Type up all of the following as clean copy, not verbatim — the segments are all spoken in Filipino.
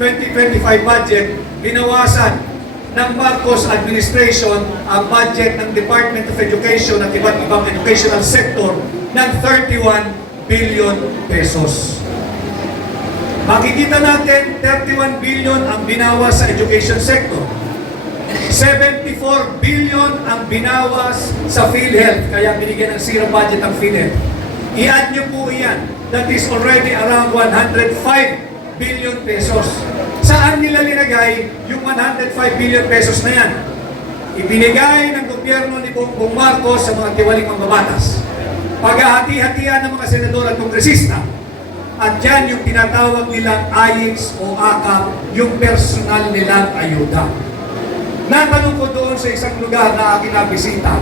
2025 budget, binawasan ng Marcos administration ang budget ng Department of Education at iba't ibang educational sector ng 31 billion pesos. Makikita natin, 31 billion ang binawas sa education sector. 74 billion ang binawas sa PhilHealth, kaya binigyan ng zero budget ang PhilHealth. I-add nyo po iyan. That is already around 105 billion pesos. Saan nila linagay yung 105 billion pesos na yan? Ibinigay ng gobyerno ni Bongbong Marcos sa mga tiwaling mambabatas. Paghahati-hatian ng mga senador at kongresista. At yan yung tinatawag nilang AIX o AKAP, yung personal nilang ayuda. Natanong ko doon sa isang lugar na aking nabisita,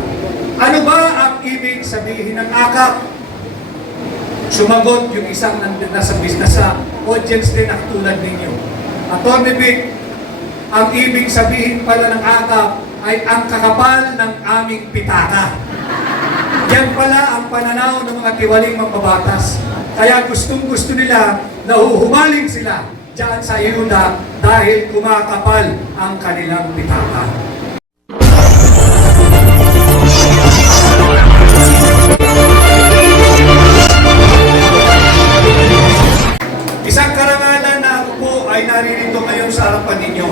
ano ba ang ibig sabihin ng AKAP? Sumagot yung isang nasa business sa audience din na tulad ninyo. Atty. Vic, ang ibig sabihin pala ng AKAP ay ang kakapal ng aming pitaka. Yan pala ang pananaw ng mga tiwaling mambabatas. Kaya gustong-gusto nila na huhumaling sila diyan sa ayuda dahil kumakapal ang kanilang pitaka. Isang karangalan na ako po ay naririto ngayon sa harapan ninyo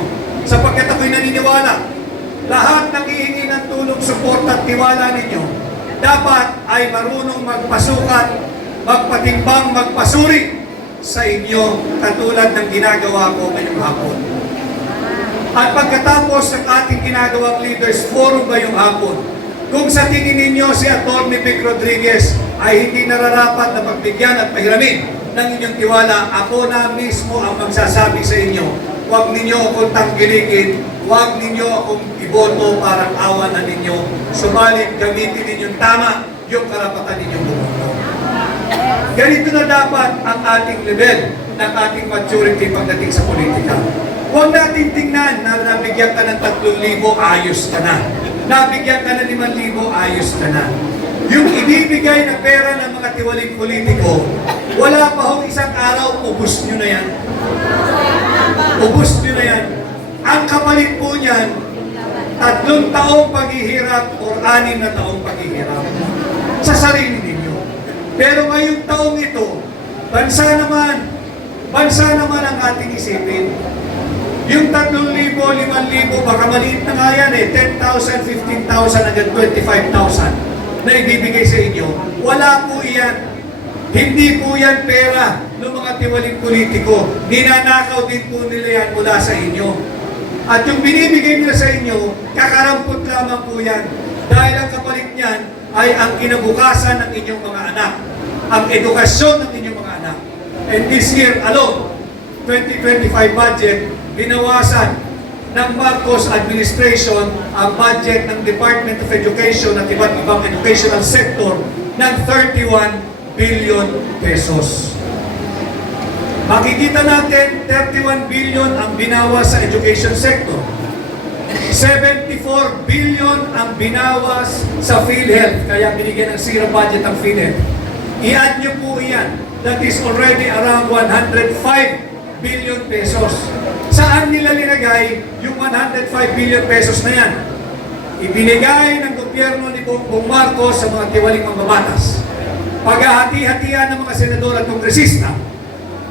sapagkat ako'y naniniwala lahat ng hihingi ng tulong, suporta at tiwala ninyo dapat ay marunong magpasukat, magpatimbang, magpasuri sa inyo katulad ng ginagawa ko ngayong hapon. At pagkatapos ng ating ginagawang leaders forum ngayong hapon, kung sa tingin ninyo si Atty. Vic Rodriguez ay hindi nararapat na pagbigyan at pahiramin ng inyong tiwala, ako na mismo ang magsasabi sa inyo, huwag ninyo akong tangkilikin, huwag ninyo akong iboto parang awa na ninyo, subalit gamitin ninyong tama yung karapatan ninyong bumoto. Ganito na dapat ang ating level ng ating maturity pagdating sa politika. Huwag natin tingnan na nabigyan ka ng 3,000, ayos ka na. Nabigyan ka ng 5,000, ayos ka na. Yung ibibigay na pera ng mga tiwaling politiko, wala pa hong isang araw, ubus nyo na yan. Ubus nyo na yan. Ang kapalit po niyan, 3 taong paghihirap o 6 na taong paghihirap sa sarili ninyo. Pero ngayong taong ito, bansa naman ang ating isipin. Yung 3,000, 5,000, baka maliit na nga yan 10,000, 15,000, hanggang 25,000 na ibibigay sa inyo. Wala po iyan. Hindi po yan pera ng mga tiwaling politiko. Ninanakaw din po nila yan mula sa inyo. At yung binibigay nila sa inyo, kakarampot lamang po yan. Dahil ang kapalit niyan ay ang kinabukasan ng inyong mga anak. Ang edukasyon ng inyong mga anak. And this year alone, 2025 budget, binawasan ng Marcos administration ang budget ng Department of Education at iba't ibang educational sector ng 31 billion pesos. Makikita natin, 31 billion ang binawas sa education sector. 74 billion ang binawas sa PhilHealth, kaya binigyan ng zero budget ang PhilHealth. I-add nyo po iyan. That is already around 105 billion pesos. Saan nila linagay yung 105 billion pesos na yan? Ibinigay ng gobyerno ni Bongbong Marcos sa mga tiwaling mambabatas. Paghahati-hatian ng mga senador at kongresista.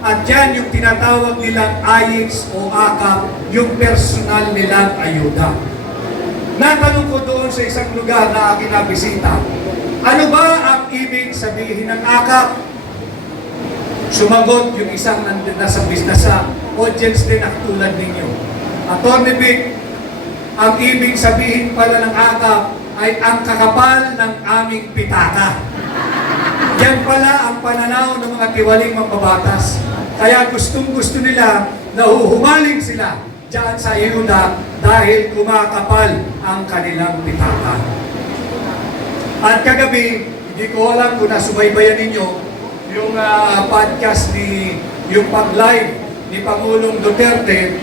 At yan yung tinatawag nilang AIX o AKAP, yung personal nilang ayuda. Natanong ko doon sa isang lugar na aking nabisita, ano ba ang ibig sabihin ng AKAP? Sumagot yung isang nasa business sa audience din na tulad ninyo. Atty. Vic, ang ibig sabihin pala ng AKAP ay ang kakapal ng aming pitaka. Yan pala ang pananaw ng mga tiwaling mambabatas. Kaya gustong-gusto nila na huhumaling sila diyan sa ayuda dahil kumakapal ang kanilang pitaka. At kagabi, hindi ko alam kung nasubaybayan ninyo yung podcast yung pag-live ni Pangulong Duterte,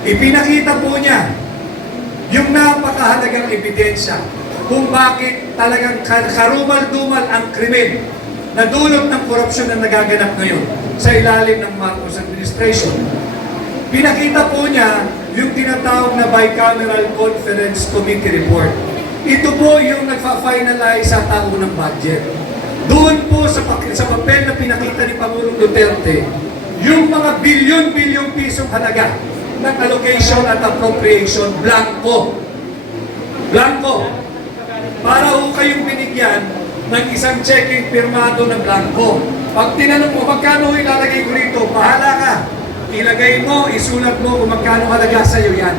ipinakita po niya yung napakahalagang ebidensya kung bakit talagang karumal-dumal ang krimen na dulot ng korupsyon na nagaganap ngayon sa ilalim ng Marcos administration. Pinakita po niya yung tinatawag na Bicameral Conference Committee Report. Ito po yung nagfa-finalize sa taunang budget. Doon po sa papel na pinakita ni Pangulong Duterte, yung mga bilyon-bilyong pisong halaga ng allocation at appropriation, blanco. Blanco. Para ho kayong binigyan ng isang checking pirmado na blanco. Pag tinanong mo, magkano ilalagay ko rito? Bahala ka. Ilagay mo, isulat mo kung magkano halaga sa iyo yan.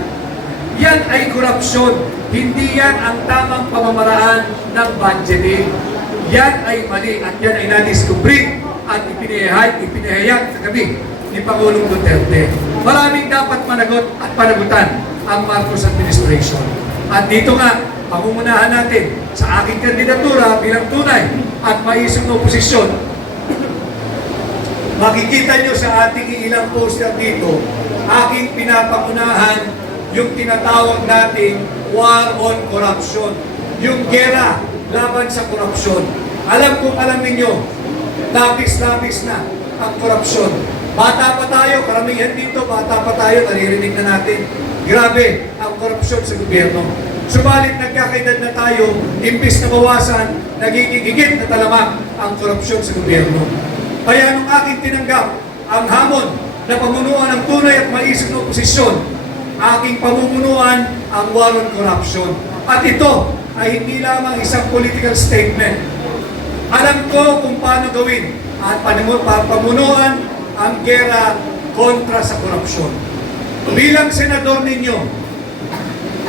Yan ay korupsyon. Hindi yan ang tamang pamamaraan ng budgeting. Yan ay mali at yan ay nadiskubre at ipinahayag kagabi ni Pangulong Duterte. Maraming dapat managot at panagutan ang Marcos administration. At dito nga, pangungunahan natin sa aking kandidatura bilang tunay at maisong oposisyon. Makikita nyo sa ating ilang poster dito, aking pinapangunahan yung tinatawag nating war on corruption. Yung gera laban sa korupsyon. Alam ninyo, labis-labis na ang korupsyon. Bata pa tayo, karamihan dito, bata pa tayo, naririnig na natin. Grabe ang korupsyon sa gobyerno. Subalit nagkakaedad na tayo, imbis na bawasan, nagigigigit na talamak ang korupsyon sa gobyerno. Kaya nung aking tinanggap ang hamon na pamunuan ng tunay at maisip na oposisyon, aking pamumunuan ang war on corruption. At ito ay hindi lamang isang political statement. Alam ko kung paano gawin at pamunuan ang gera kontra sa korupsyon. Bilang senador ninyo,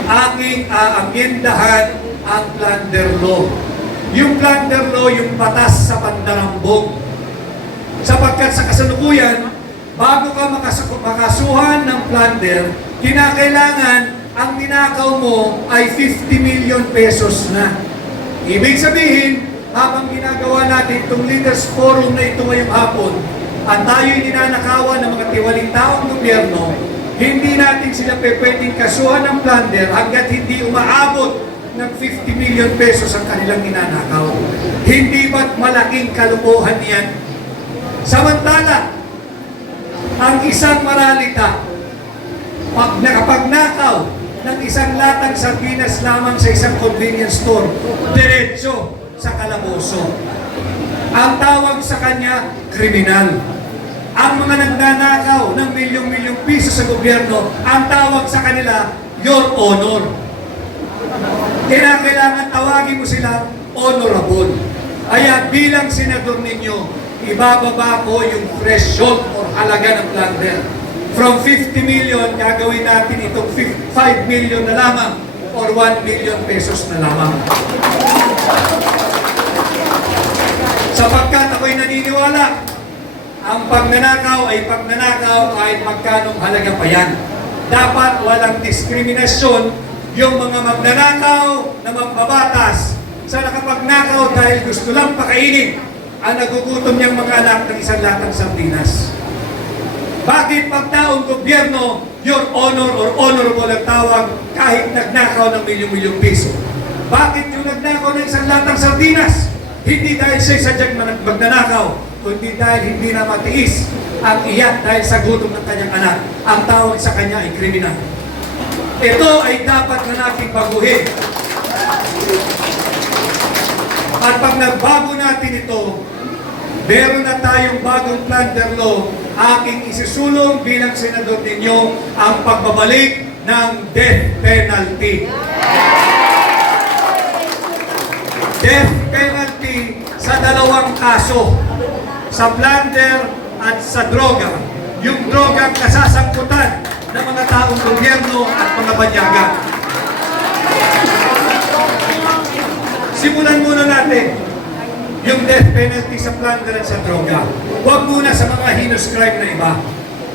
aking aamyendahan ang plunder law. Yung plunder law, yung batas sa pandarambog. Sapagkat sa kasalukuyan, bago ka makasuhan ng plunder, kinakailangan ang ninakaw mo ay 50 million pesos na. Ibig sabihin, habang ginagawa natin itong Leaders Forum na ito ngayong hapon, at tayo'y ninanakawan ng mga tiwaling taong gobyerno, hindi natin sila pwedeng kasuhan ng plunder hanggat hindi umaabot ng 50 million pesos ang kanilang ninanakaw. Hindi ba't malaking kalukuhan yan? Samantala, ang isang maralita, pag nakapagnakaw ng isang latang sardinas lamang sa isang convenience store, diretso sa kalaboso. Ang tawag sa kanya, kriminal. Ang mga nagnanakaw ng milyong-milyong piso sa gobyerno, ang tawag sa kanila, your honor. Kailangan tawagin mo sila honorable. Kaya bilang senador ninyo, ibababa ko yung threshold or halaga ng plunder. From 50 million, gagawin natin itong 5 million na lamang or 1 million pesos na lamang. Sapagkat ako'y naniniwala, ang pagnanakaw ay pagnanakaw kahit magkanong halaga pa yan. Dapat walang diskriminasyon yung mga magnanakaw na magbabatas sa nakapagnakaw dahil gusto lang pakainin ang nagugutom niyang mga anak ng isang latang sardinas. Bakit pag taong gobyerno, your honor or honorable ang tawag kahit nagnakaw ng milyong-milyong piso? Bakit yung nagnakaw ng isang latang sardinas? Hindi dahil siya sadyang magnanakaw, kundi dahil hindi na matiis ang iyak dahil sa gutom ng kanyang anak. Ang tawag sa kanya ay kriminal. Ito ay dapat na nating baguhin. At pag nagbago natin ito, meron na tayong bagong plunder law, aking isusulong bilang senador ninyo ang pagbabalik ng death penalty. Death penalty sa dalawang kaso, sa plunder at sa droga. Yung droga ang kasasangkutan ng mga taong gobyerno at mga banyaga. Simulan muna natin yung death penalty sa plunder at sa droga. Huwag muna sa mga heinous crime na iba.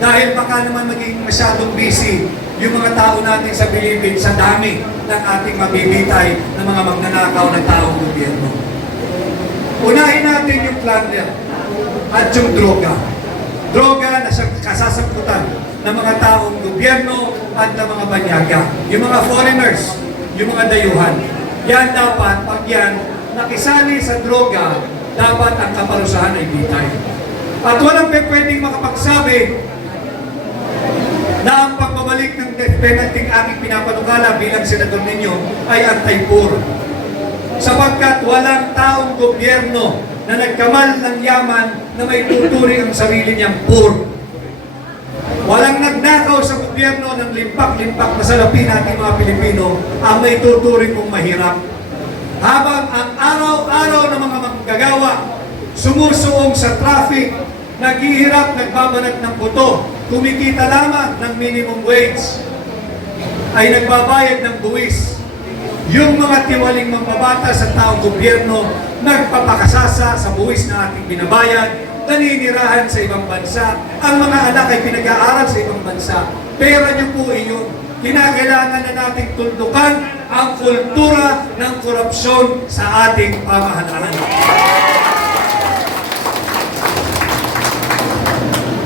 Dahil baka naman maging masyadong busy yung mga tao natin sa bilibid sa dami ng ating mabibitay ng mga magnanakaw ng taong gobyerno. Unahin natin yung plunder at yung droga. Droga na kasasangkutan ng mga taong gobyerno at ng mga banyaga. Yung mga foreigners, yung mga dayuhan. Yan dapat, pag yan nakisali sa droga, dapat ang kaparusahan ay bitay. At walang pwedeng makapagsabi na death penalty ang aking pinapanukala bilang senador ninyo ay anti-poor. Sapagkat walang taong gobyerno na nagkamal ng yaman na may tuturing ang sarili niyang poor. Walang nagnakaw sa gobyerno ng limpak-limpak na salapi natin mga Pilipino ang may tuturing kong mahirap. Habang ang araw-araw ng mga manggagawa sumusuong sa traffic, naghihirap, nagbabanat ng buto, kumikita lamang ng minimum wage, ay nagbabayad ng buwis. Yung mga tiwaling mambabata sa taong gobyerno, nagpapakasasa sa buwis na ating binabayad, naninirahan sa ibang bansa, ang mga anak ay pinag-aaral sa ibang bansa. Pera niyo po iyon. Kinakailangan na nating tuldukan ang kultura ng korupsyon sa ating pamahalaan.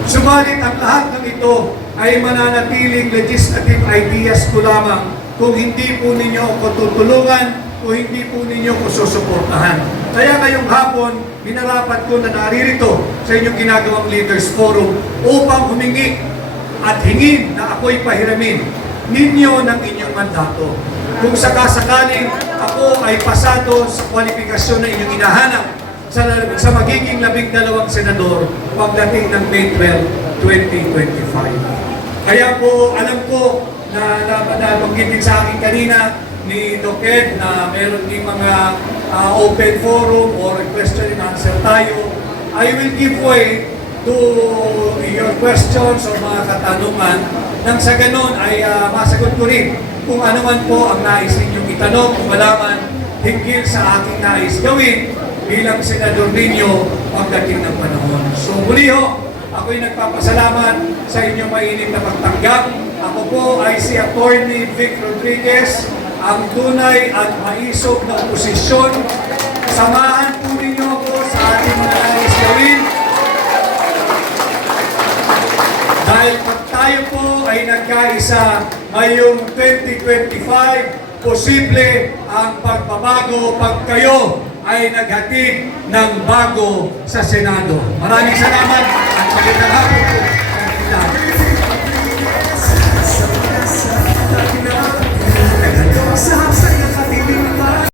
Subalit ang lahat ng ito ay mananatiling legislative ideas ko lamang kung hindi po ninyo ako tutulungan, kung hindi po ninyo ako susuportahan. Kaya ngayong hapon, minarapat ko na naririto sa inyong ginagawang Leaders Forum upang humingi at hingin na ako'y pahiramin ninyo ng inyong mandato. Kung sakasakaling ako ay pasado sa kwalifikasyon na inyong inahanap sa magiging 12 senador pagdating ng May 12, 2025. Kaya po, alam ko na nabanggit din sa akin kanina ni Doc Ed na meron din mga open forum or question and answer tayo. I will give way to your questions o mga katanungan nang sa ganon ay masagot ko rin kung ano man po ang nais ninyong itanong o malaman hinggil sa aking nais gawin bilang senador ninyo pagdating ng panahon. So muli ho, ako'y nagpapasalamat sa inyong mainit na pagtanggap. Ako po ay si Attorney Vic Rodriguez, ang tunay at maisog na oposisyon. Samahan po ninyo ako sa ating mga nais gawin. Dahil pag tayo po ay nagkaisa ngayong 2025, posible ang pagbabago pag kayo ay naghatid ng bago sa Senado. Maraming salamat at magandang hapon po.